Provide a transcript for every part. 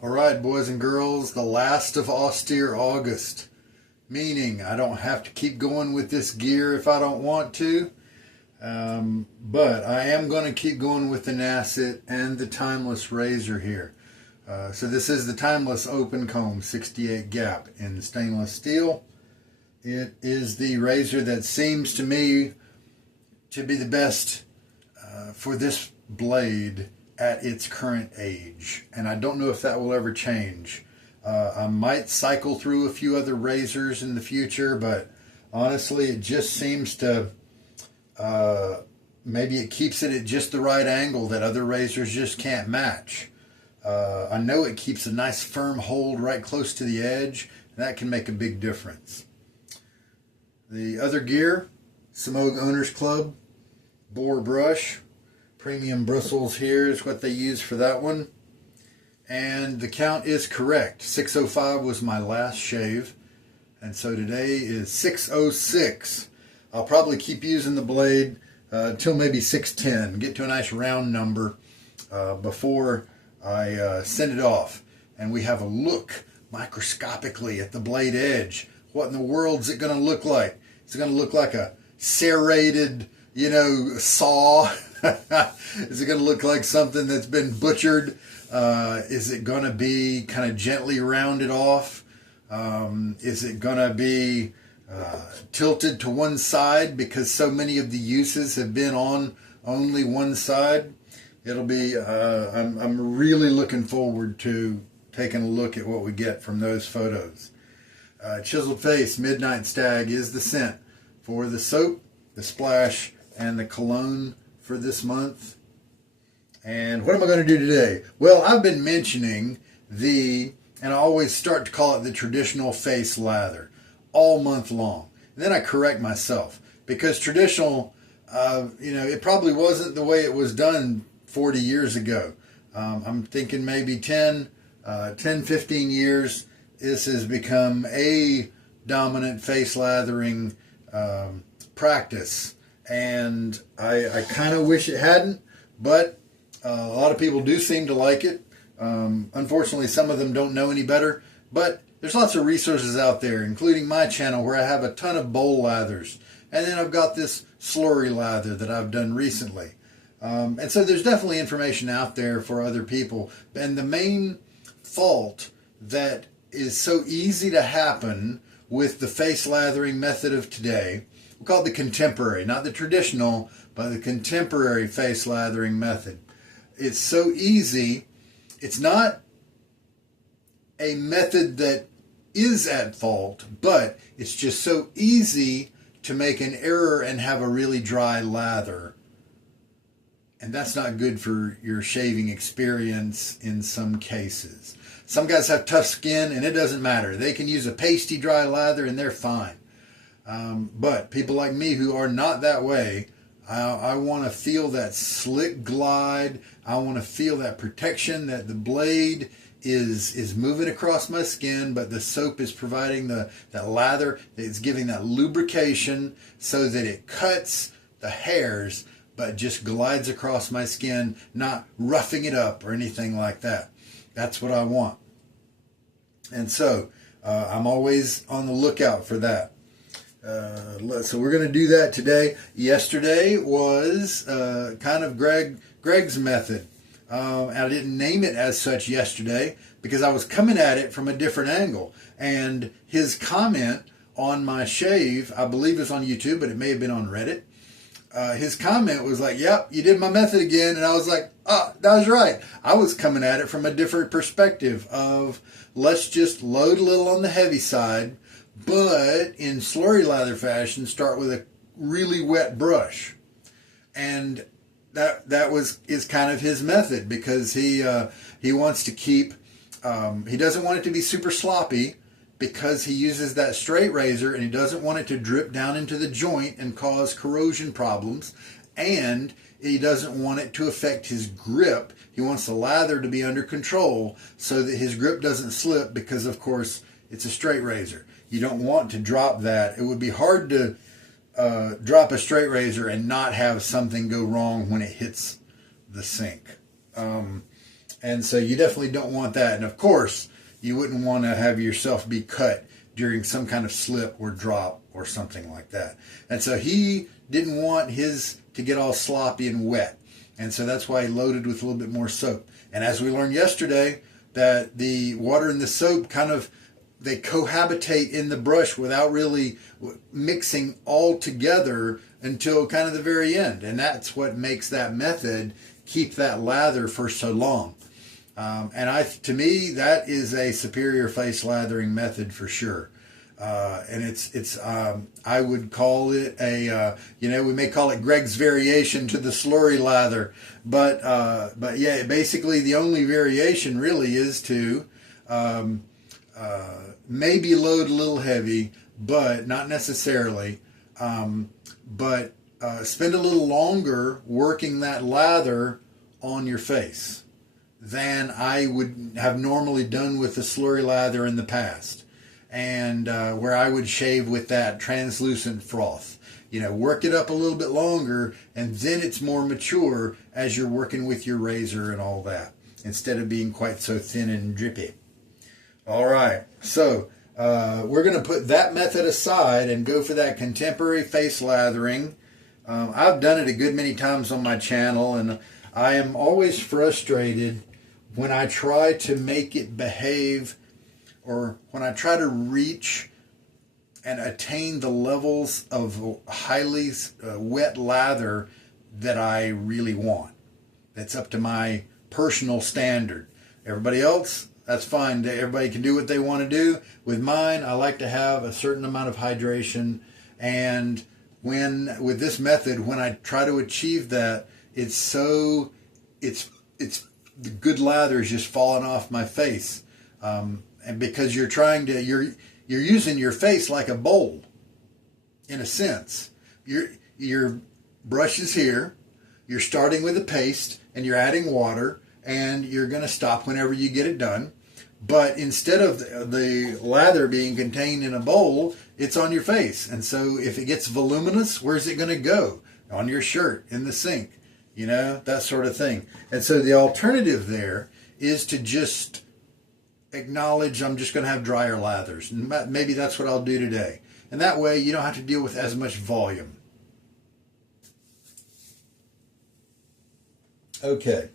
All right, boys and girls, the last of Austere August, meaning I don't have to keep going with this gear if I don't want to, but I am going to keep going with the Nacet and the Timeless razor here. So this is the Timeless Open Comb 68 gap in stainless steel. It is the razor that seems to me to be the best for this blade at its current age, and I don't know if that will ever change. I might cycle through a few other razors in the future, but honestly it just seems to maybe it keeps it at just the right angle that other razors just can't match. I know it keeps a nice firm hold right close to the edge, and that can make a big difference. The other gear, Semogue Owners Club Boar Brush. Premium bristles here is what they use for that one. And the count is correct. 605 was my last shave. And so today is 606. I'll probably keep using the blade until maybe 610. Get to a nice round number before I send it off. And we have a look microscopically at the blade edge. What in the world is it going to look like? Is it going to look like a serrated, saw? Is it going to look like something that's been butchered? Is it going to be kind of gently rounded off? Is it going to be tilted to one side because so many of the uses have been on only one side? It'll be, I'm really looking forward to taking a look at what we get from those photos. Chiseled Face Midnight Stag is the scent for the soap, the splash, and the cologne for this month. And what am I going to do today? Well, I've been mentioning and I always start to call it the traditional face lather all month long. And then I correct myself because traditional, it probably wasn't the way it was done 40 years ago. I'm thinking maybe 10, 15 years, this has become a dominant face lathering practice. And I kind of wish it hadn't, but a lot of people do seem to like it. Unfortunately, some of them don't know any better, but there's lots of resources out there, including my channel where I have a ton of bowl lathers. And then I've got this slurry lather that I've done recently. And so there's definitely information out there for other people. And the main fault that is so easy to happen with the face lathering method of today, we call it the contemporary, not the traditional, but the contemporary face lathering method. It's so easy. It's not a method that is at fault, but it's just so easy to make an error and have a really dry lather. And that's not good for your shaving experience in some cases. Some guys have tough skin and it doesn't matter. They can use a pasty dry lather and they're fine. But people like me who are not that way, I want to feel that slick glide. I want to feel that protection that the blade is moving across my skin, but the soap is providing that lather. It's giving that lubrication so that it cuts the hairs, but just glides across my skin, not roughing it up or anything like that. That's what I want. And so I'm always on the lookout for that. So we're going to do that today. Yesterday was kind of Greg's method. I didn't name it as such yesterday because I was coming at it from a different angle. And his comment on my shave, I believe it's on YouTube, but it may have been on Reddit. His comment was like, yep, you did my method again. And I was like, that was right. I was coming at it from a different perspective of let's just load a little on the heavy side, but in slurry lather fashion, start with a really wet brush. And that is kind of his method because he wants to keep, he doesn't want it to be super sloppy because he uses that straight razor and he doesn't want it to drip down into the joint and cause corrosion problems. And he doesn't want it to affect his grip. He wants the lather to be under control so that his grip doesn't slip because, of course, it's a straight razor. You don't want to drop that. It would be hard to drop a straight razor and not have something go wrong when it hits the sink. And so you definitely don't want that. And of course, you wouldn't want to have yourself be cut during some kind of slip or drop or something like that. And so he didn't want his to get all sloppy and wet. And so that's why he loaded with a little bit more soap. And as we learned yesterday, that the water and the soap kind of, they cohabitate in the brush without really mixing all together until kind of the very end. And that's what makes that method keep that lather for so long. To me, that is a superior face lathering method for sure. And I would call it we may call it Greg's variation to the slurry lather, but yeah, basically the only variation really is to maybe load a little heavy, but not necessarily, but spend a little longer working that lather on your face than I would have normally done with the slurry lather in the past. And where I would shave with that translucent froth. Work it up a little bit longer, and then it's more mature as you're working with your razor and all that, instead of being quite so thin and drippy. All right, so we're going to put that method aside and go for that contemporary face lathering. I've done it a good many times on my channel, and I am always frustrated when I try to make it behave, or when I try to reach and attain the levels of highly wet lather that I really want. That's up to my personal standard. Everybody else, that's fine. Everybody can do what they want to do. With mine, I like to have a certain amount of hydration. And with this method, when I try to achieve that, it's the good lather is just falling off my face. And because you're using your face like a bowl, in a sense. Your brush is here, you're starting with a paste, and you're adding water, and you're going to stop whenever you get it done. But instead of the lather being contained in a bowl, it's on your face. And so if it gets voluminous, where's it going to go? On your shirt, in the sink, that sort of thing. And so the alternative there is to just acknowledge I'm just going to have drier lathers. And maybe that's what I'll do today. And that way you don't have to deal with as much volume. Okay.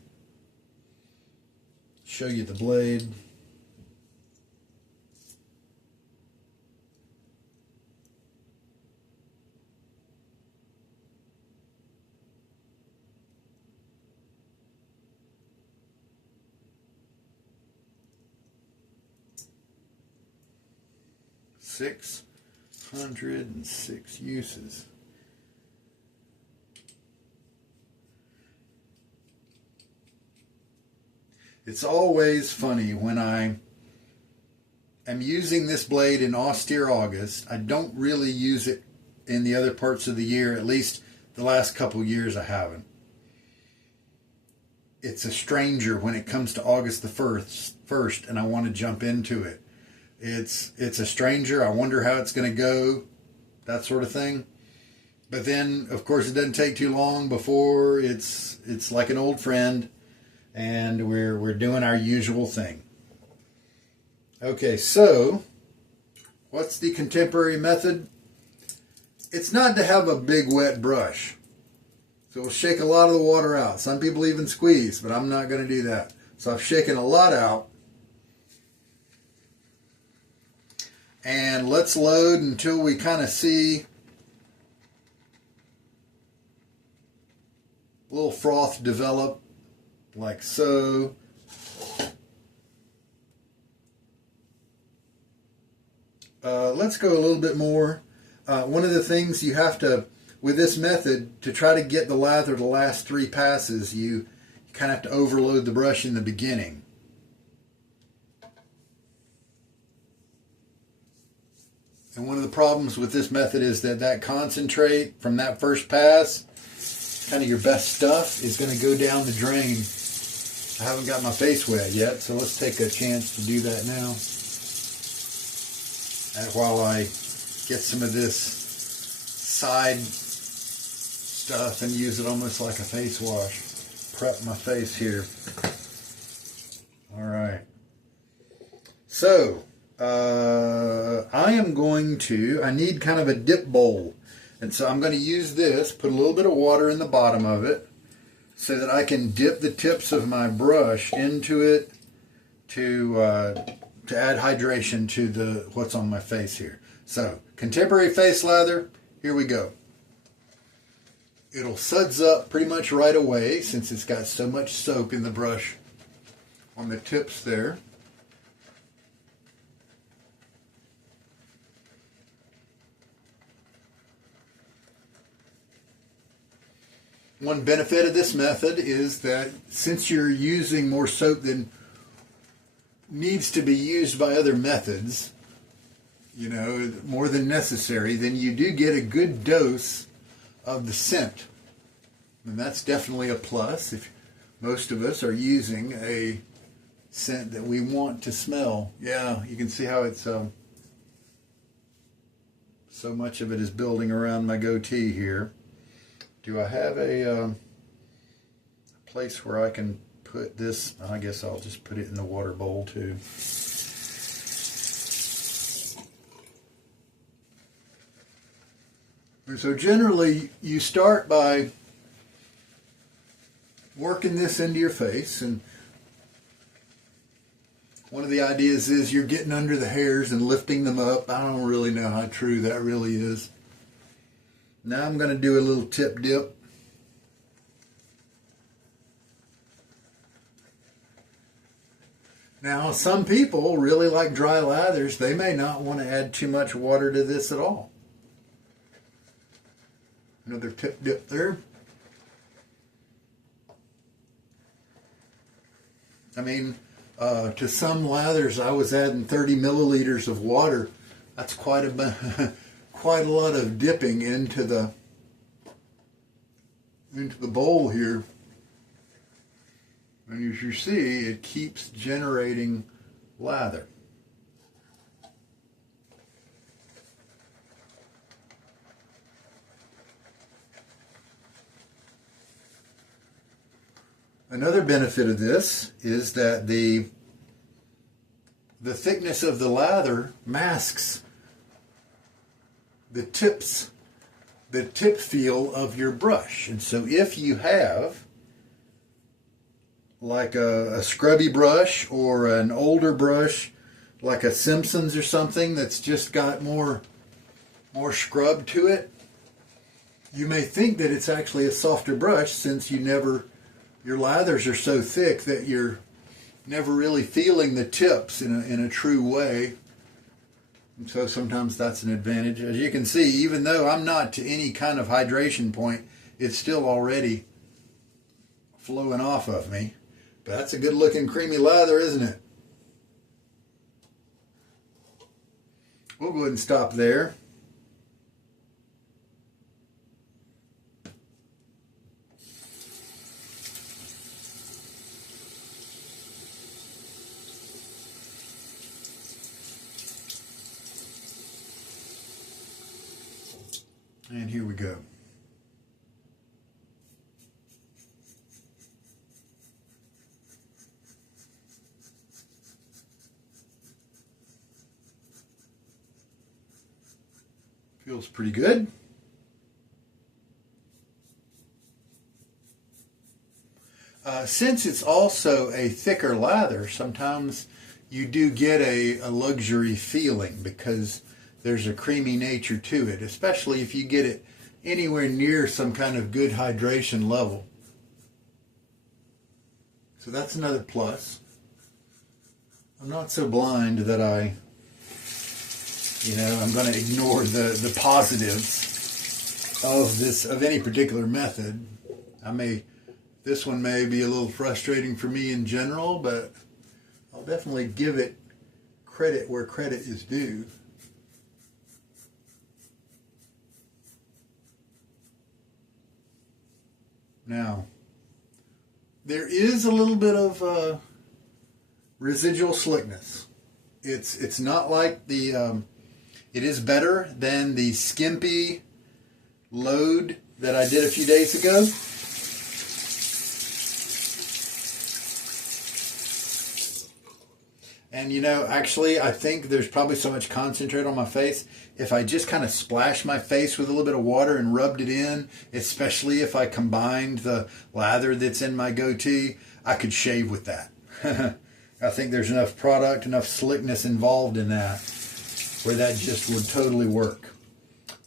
Show you the blade. Six 106 uses. It's always funny when I am using this blade in Austere August. I don't really use it in the other parts of the year, at least the last couple years I haven't. It's a stranger when it comes to August the 1st and I want to jump into it. It's a stranger. I wonder how it's going to go, that sort of thing. But then, of course, it doesn't take too long before it's like an old friend, and we're doing our usual thing. Okay, so what's the contemporary method? It's not to have a big wet brush. So we'll shake a lot of the water out. Some people even squeeze, but I'm not going to do that. So I've shaken a lot out. And let's load until we kind of see a little froth develop, like so. Let's go a little bit more. One of the things you have to, with this method, to try to get the lather to last 3 passes, you kind of have to overload the brush in the beginning. And one of the problems with this method is that concentrate from that first pass, kind of your best stuff, is going to go down the drain. I haven't got my face wet yet, so let's take a chance to do that now. And while I get some of this side stuff and use it almost like a face wash. Prep my face here. All right. So, I need kind of a dip bowl. And so I'm going to use this, put a little bit of water in the bottom of it so that I can dip the tips of my brush into it to add hydration to what's on my face here. So, contemporary face lather, here we go. It'll suds up pretty much right away since it's got so much soap in the brush on the tips there. One benefit of this method is that since you're using more soap than needs to be used by other methods, you know, more than necessary, then you do get a good dose of the scent. And that's definitely a plus if most of us are using a scent that we want to smell. Yeah, you can see how it's so much of it is building around my goatee here. Do I have a place where I can put this? I guess I'll just put it in the water bowl too. And so generally you start by working this into your face, and one of the ideas is you're getting under the hairs and lifting them up. I don't really know how true that really is. Now I'm going to do a little tip dip. Now some people really like dry lathers. They may not want to add too much water to this at all. Another tip dip there. I mean, to some lathers I was adding 30 milliliters of water. That's quite a lot of dipping into the bowl here. And as you see, it keeps generating lather. Another benefit of this is that the thickness of the lather masks the tip feel of your brush. And so if you have like a scrubby brush or an older brush like a Simpson's or something that's just got more scrub to it, you may think that it's actually a softer brush since your lathers are so thick that you're never really feeling the tips in a true way. And so sometimes that's an advantage. As you can see, even though I'm not to any kind of hydration point, it's still already flowing off of me. But that's a good looking creamy lather, isn't it? We'll go ahead and stop there. And here we go. Feels pretty good. Since it's also a thicker lather, sometimes you do get a luxury feeling because there's a creamy nature to it, especially if you get it anywhere near some kind of good hydration level. So that's another plus. I'm not so blind that I'm going to ignore the positives of any particular method. This one may be a little frustrating for me in general, but I'll definitely give it credit where credit is due. Now, there is a little bit of residual slickness. It's not like it is better than the skimpy load that I did a few days ago. And you know, actually, I think there's probably so much concentrate on my face. If I just kind of splashed my face with a little bit of water and rubbed it in, especially if I combined the lather that's in my goatee, I could shave with that. I think there's enough product, enough slickness involved in that, where that just would totally work.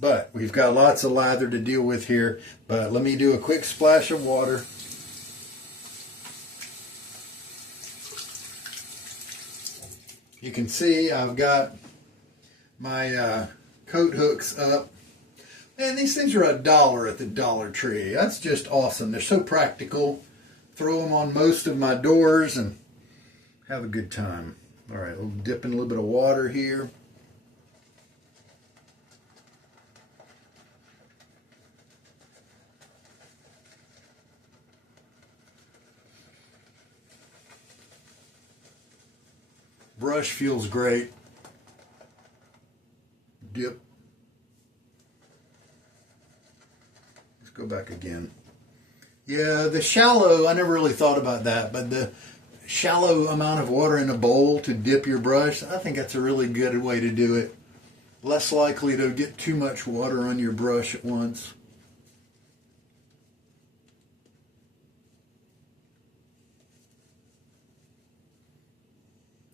But we've got lots of lather to deal with here. But let me do a quick splash of water. You can see I've got my coat hooks up. And these things are $1 at the Dollar Tree. That's just awesome. They're so practical. Throw them on most of my doors and have a good time. All right, we'll dip in a little bit of water here. Brush feels great. Dip. Let's go back again. Yeah, the shallow, I never really thought about that, but the shallow amount of water in a bowl to dip your brush, I think that's a really good way to do it. Less likely to get too much water on your brush at once.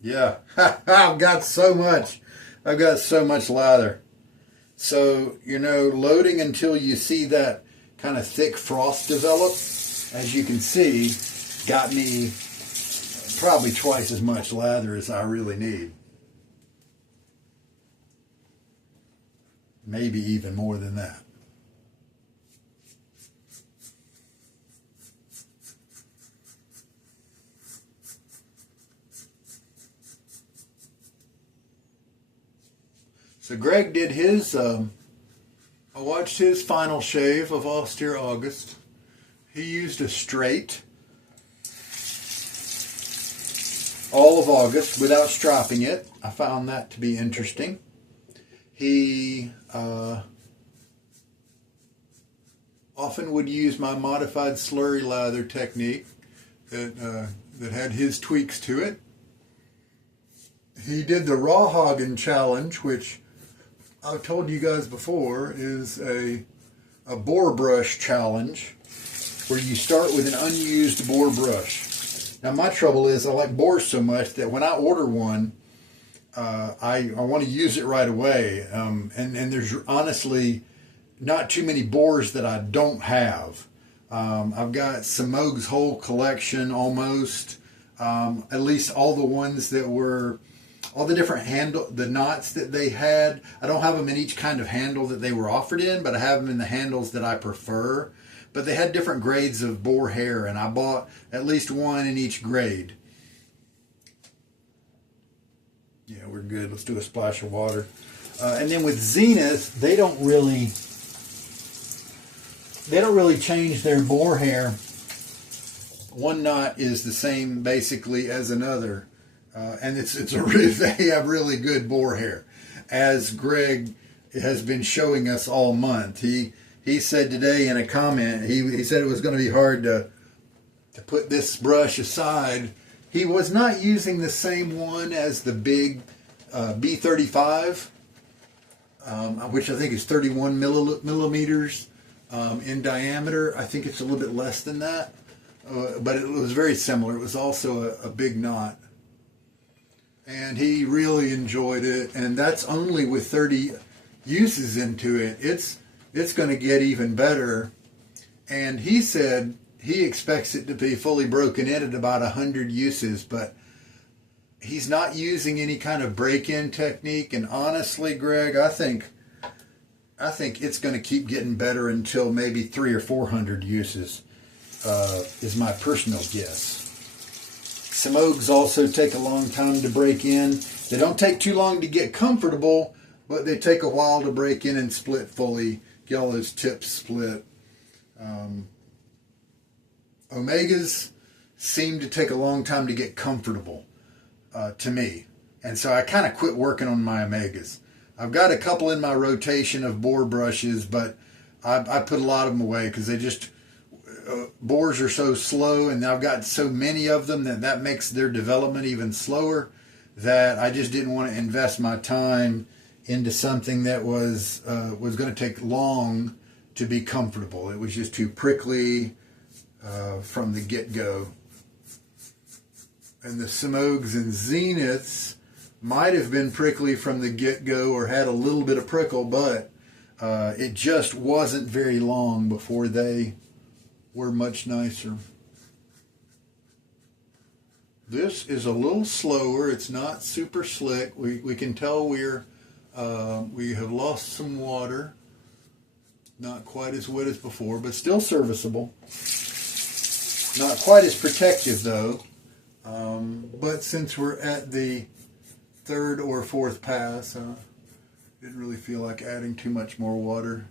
Yeah, I've got so much. I've got so much lather. So, you know, loading until you see that kind of thick frost develop, as you can see, got me probably twice as much lather as I really need. Maybe even more than that. So Greg did his, I watched his final shave of Austere August. He used a straight all of August without stropping it. I found that to be interesting. He often would use my modified slurry lather technique that had his tweaks to it. He did the raw hogging challenge, which I've told you guys before is a boar brush challenge where you start with an unused boar brush. Now my trouble is I like boars so much that when I order one, I want to use it right away. And there's honestly not too many boars that I don't have. I've got Semogue's whole collection almost, at least all the ones that were all the different handle, the knots that they had. I don't have them in each kind of handle that they were offered in, but I have them in the handles that I prefer. But they had different grades of boar hair, and I bought at least one in each grade. Yeah, we're good. Let's do a splash of water. And then with Zenith, they don't really change their boar hair. One knot is the same basically as another. And they have really good boar hair, as Greg has been showing us all month. He said today in a comment, he said it was going to be hard to put this brush aside. He was not using the same one as the big B13, which I think is 31 millimeters in diameter. I think it's a little bit less than that, but it was very similar. It was also a big knot. And he really enjoyed it, and that's only with 30 uses into it. It's going to get even better. And he said he expects it to be fully broken in at about 100 uses, but he's not using any kind of break-in technique. And honestly, Greg, I think it's going to keep getting better until maybe 300 or 400 uses, is my personal guess. Semogues also take a long time to break in. They don't take too long to get comfortable, but they take a while to break in and split fully, get all those tips split. Omegas seem to take a long time to get comfortable to me. And so I kind of quit working on my Omegas. I've got a couple in my rotation of boar brushes, but I put a lot of them away because they just... boars are so slow, and I've got so many of them that makes their development even slower. that I just didn't want to invest my time into something that was going to take long to be comfortable. It was just too prickly from the get-go. And the Semogues and Zeniths might have been prickly from the get-go or had a little bit of prickle, but it just wasn't very long before they were much nicer. This is a little slower. It's not super slick. We can tell we have lost some water. Not quite as wet as before, but still serviceable. Not quite as protective though. But since we're at the third or fourth pass, didn't really feel like adding too much more water.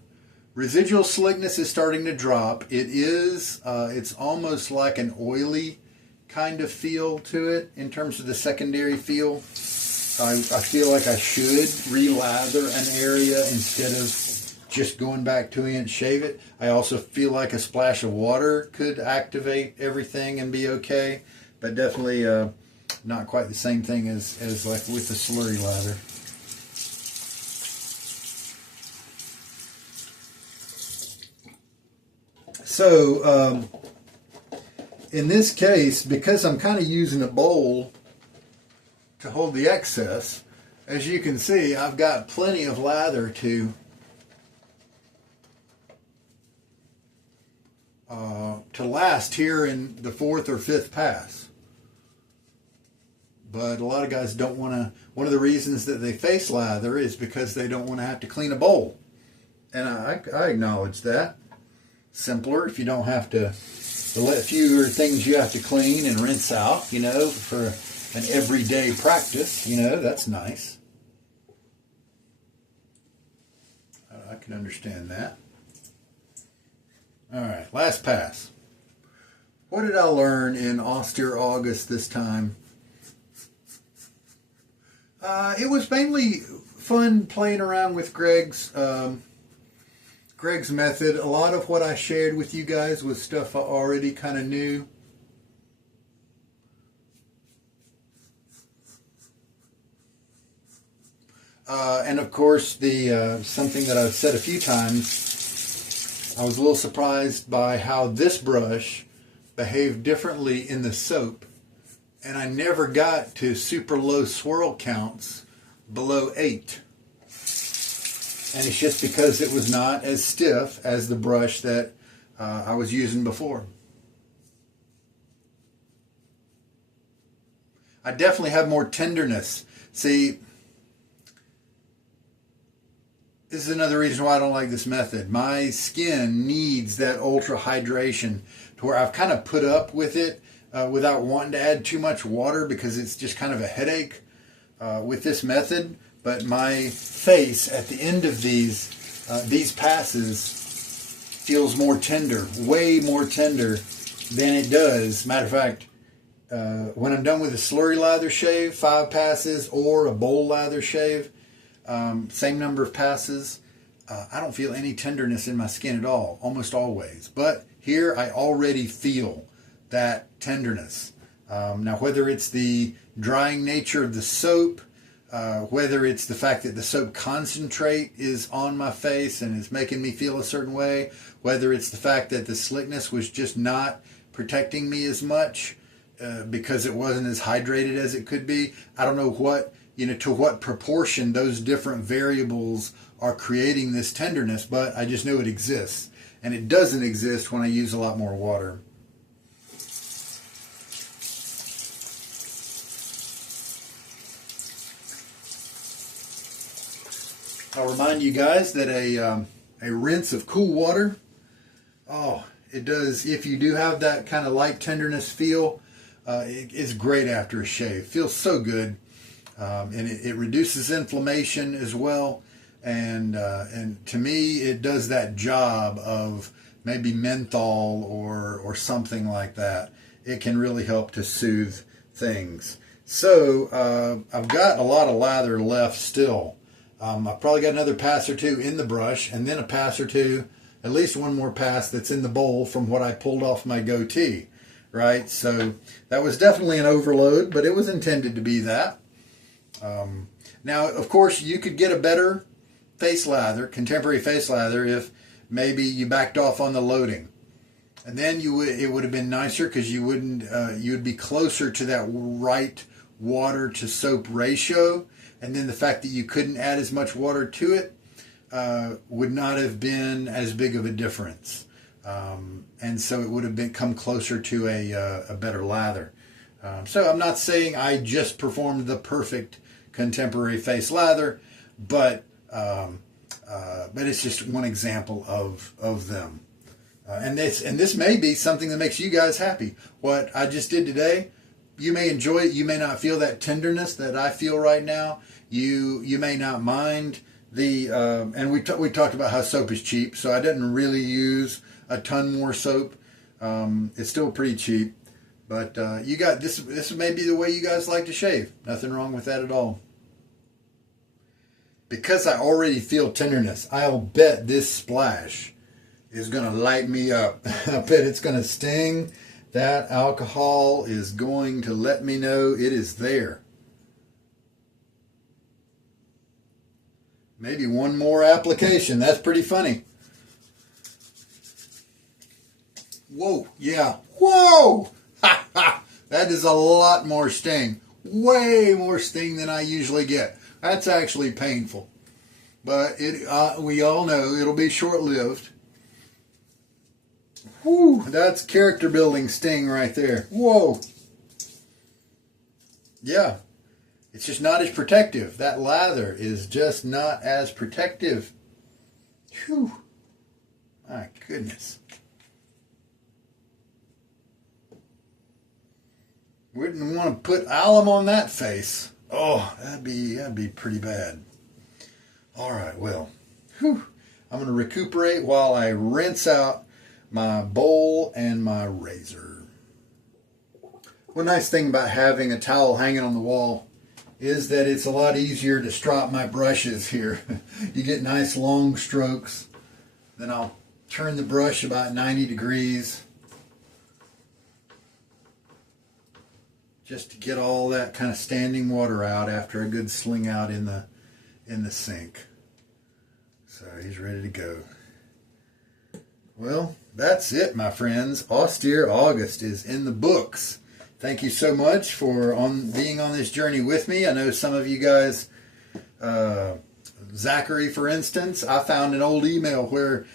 Residual slickness is starting to drop. It's almost like an oily kind of feel to it in terms of the secondary feel. I feel like I should re-lather an area instead of just going back 2 inch shave it. I also feel like a splash of water could activate everything and be okay, but definitely not quite the same thing as like with the slurry lather. So in this case, because I'm kind of using a bowl to hold the excess, as you can see, I've got plenty of lather to last here in the fourth or fifth pass. But a lot of guys don't want to. One of the reasons that they face lather is because they don't want to have to clean a bowl, and I acknowledge that. Simpler if you don't have to. The fewer things you have to clean and rinse out, for an everyday practice, that's nice. I can understand that. All right, last pass. What did I learn in Austere August this time? It was mainly fun playing around with Greg's method. A lot of what I shared with you guys was stuff I already kind of knew. And of course, something that I've said a few times, I was a little surprised by how this brush behaved differently in the soap. And I never got to super low swirl counts below 8. And it's just because it was not as stiff as the brush that I was using before. I definitely have more tenderness. See, this is another reason why I don't like this method. My skin needs that ultra hydration to where I've kind of put up with it without wanting to add too much water because it's just kind of a headache with this method. But my face at the end of these passes feels more tender, way more tender than it does. Matter of fact, when I'm done with a slurry lather shave, 5 passes, or a bowl lather shave, same number of passes, I don't feel any tenderness in my skin at all, almost always. But here I already feel that tenderness. Now, whether it's the drying nature of the soap, whether it's the fact that the soap concentrate is on my face and is making me feel a certain way, whether it's the fact that the slickness was just not protecting me as much because it wasn't as hydrated as it could be. I don't know what, to what proportion those different variables are creating this tenderness, but I just know it exists. And it doesn't exist when I use a lot more water. I'll remind you guys that a rinse of cool water, it does, if you do have that kind of light tenderness feel, it's great after a shave. Feels so good. And it reduces inflammation as well. And to me, it does that job of maybe menthol or something like that. It can really help to soothe things. So I've got a lot of lather left still. I've probably got another pass or two in the brush, and then a pass or two, at least one more pass that's in the bowl from what I pulled off my goatee, right? So that was definitely an overload, but it was intended to be that. Now, of course, you could get a better face lather, contemporary face lather, if maybe you backed off on the loading. And then it would have been nicer because you would be closer to that right water to soap ratio. And then the fact that you couldn't add as much water to it would not have been as big of a difference. And so it would have come closer to a better lather. So I'm not saying I just performed the perfect contemporary face lather, but it's just one example of them. And this may be something that makes you guys happy. What I just did today, you may enjoy it. You may not feel that tenderness that I feel right now. You may not mind the and we talked about how soap is cheap, so I didn't really use a ton more soap. It's still pretty cheap, but you got this. This may be the way you guys like to shave. Nothing wrong with that at all. Because I already feel tenderness, I'll bet this splash is going to light me up. I bet it's going to sting. That alcohol is going to let me know it is there. Maybe one more application. That's pretty funny. Whoa, yeah. Whoa! Ha ha! That is a lot more sting. Way more sting than I usually get. That's actually painful. But we all know it'll be short-lived. Whew, that's character building sting right there. Whoa. Yeah. It's just not as protective. That lather is just not as protective. Whew. My goodness. Wouldn't want to put alum on that face. Oh, that'd be pretty bad. All right, well. Whew. I'm going to recuperate while I rinse out my bowl and my razor. One nice thing about having a towel hanging on the wall is that it's a lot easier to strop my brushes here. You get nice long strokes. Then I'll turn the brush about 90 degrees just to get all that kind of standing water out after a good sling out in the sink. So he's ready to go. Well, that's it, my friends. Austere August is in the books. Thank you so much for being on this journey with me. I know some of you guys, Zachary, for instance, I found an old email where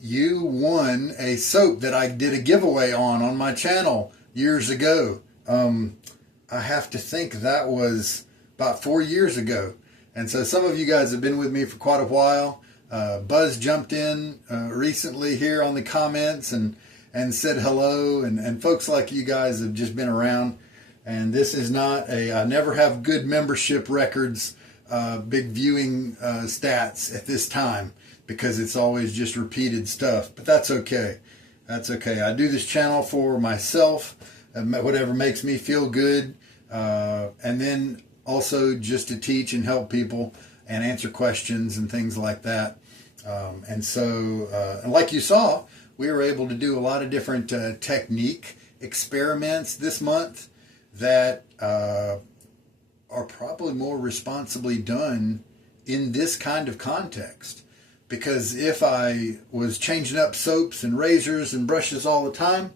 you won a soap that I did a giveaway on my channel years ago. I have to think that was about 4 years ago. And so some of you guys have been with me for quite a while. Buzz jumped in recently here on the comments and said hello. And folks like you guys have just been around. And this is not I never have good membership records, big viewing stats at this time, because it's always just repeated stuff. But that's okay. That's okay. I do this channel for myself, whatever makes me feel good. And then also just to teach and help people and answer questions and things like that. And like you saw, we were able to do a lot of different technique experiments this month that are probably more responsibly done in this kind of context. Because if I was changing up soaps and razors and brushes all the time,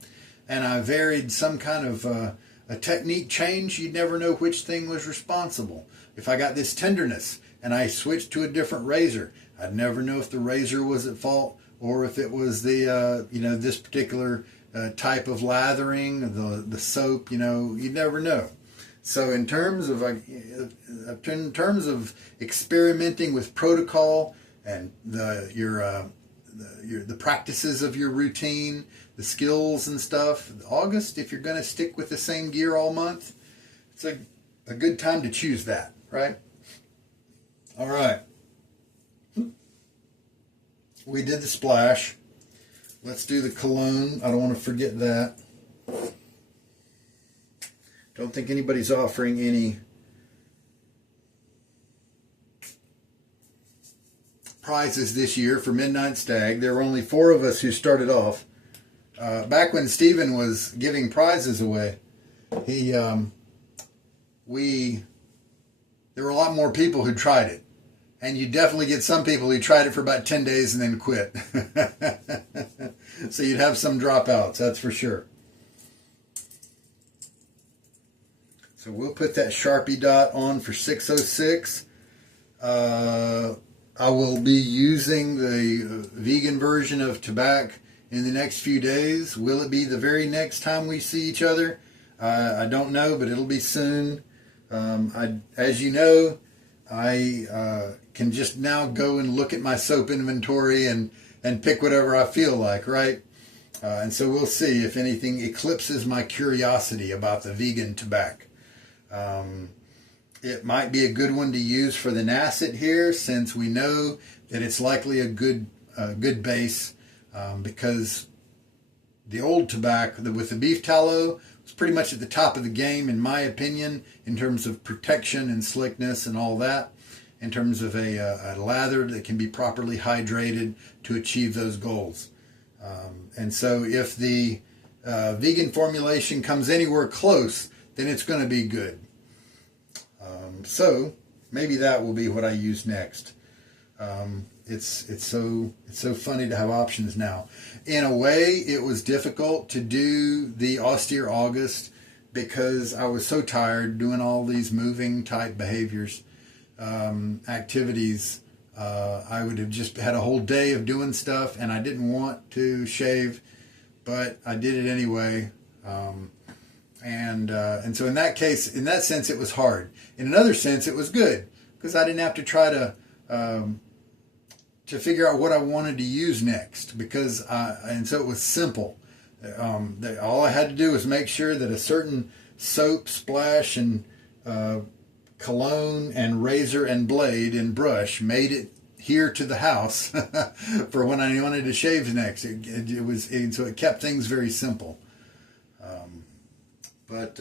and I varied some kind of a technique change, you'd never know which thing was responsible. If I got this tenderness and I switched to a different razor, I'd never know if the razor was at fault or if it was the this particular type of lathering, the soap. You'd never know. So in terms of experimenting with protocol and the practices of your routine, the skills and stuff, August, if you're going to stick with the same gear all month, it's a good time to choose that, right? All right. We did the splash. Let's do the cologne. I don't want to forget that. Don't think anybody's offering any prizes this year for Midnight Stag. There were only 4 of us who started off. Back when Steven was giving prizes away, we there were a lot more people who tried it. And you definitely get some people who tried it for about 10 days and then quit. So you'd have some dropouts, that's for sure. So we'll put that Sharpie dot on for 606. I will be using the vegan version of tobacco in the next few days. Will it be the very next time we see each other? I don't know, but it'll be soon. As you know, I can just now go and look at my soap inventory and pick whatever I feel like, right? And so we'll see if anything eclipses my curiosity about the vegan tobacco. It might be a good one to use for the Nacet here, since we know that it's likely a good base, because the old tobacco with the beef tallow was pretty much at the top of the game, in my opinion, in terms of protection and slickness and all that, in terms of a lather that can be properly hydrated to achieve those goals. And so if the vegan formulation comes anywhere close, then it's going to be good. So maybe that will be what I use next. It's so funny to have options now. In a way, it was difficult to do the Austere August because I was so tired doing all these moving type behaviors, activities. I would have just had a whole day of doing stuff, and I didn't want to shave, but I did it anyway. And so in that case, in that sense, it was hard. In another sense, it was good because I didn't have to try to figure out what I wanted to use next, and so it was simple. All I had to do was make sure that a certain soap, splash, and cologne, and razor, and blade, and brush made it here to the house for when I wanted to shave next. So it kept things very simple. But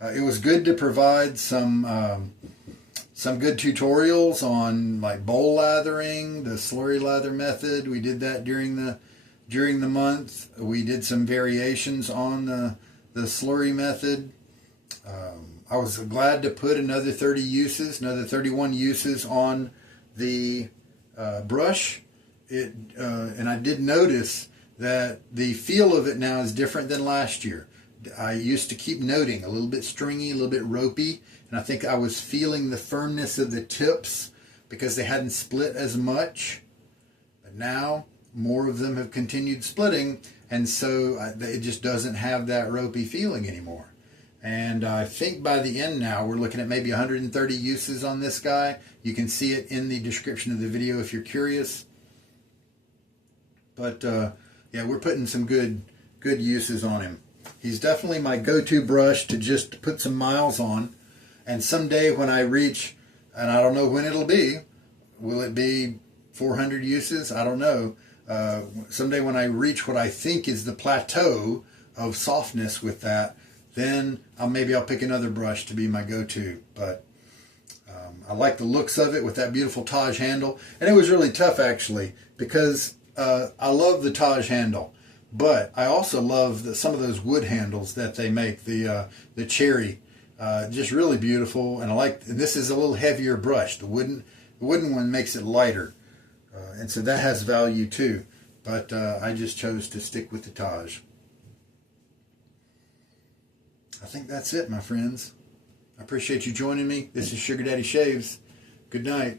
it was good to provide some good tutorials on like bowl lathering, the slurry lather method. We did that during the month. We did some variations on the slurry method. I was glad to put another 31 uses on the brush. And I did notice that the feel of it now is different than last year. I used to keep noting a little bit stringy, a little bit ropey, and I think I was feeling the firmness of the tips because they hadn't split as much. But now more of them have continued splitting, and so it just doesn't have that ropey feeling anymore. And I think by the end now, we're looking at maybe 130 uses on this guy. You can see it in the description of the video if you're curious. But yeah, we're putting some good uses on him. He's definitely my go-to brush to just put some miles on. And someday when I reach, and I don't know when it'll be, will it be 400 uses? I don't know. Someday when I reach what I think is the plateau of softness with that, then maybe I'll pick another brush to be my go-to. But I like the looks of it with that beautiful Taj handle. And it was really tough actually, because I love the Taj handle. But I also love some of those wood handles that they make, the cherry, just really beautiful. And this is a little heavier brush. The wooden one makes it lighter, and so that has value too. But I just chose to stick with the Taj. I think that's it, my friends. I appreciate you joining me. This is Sugar Daddy Shaves. Good night.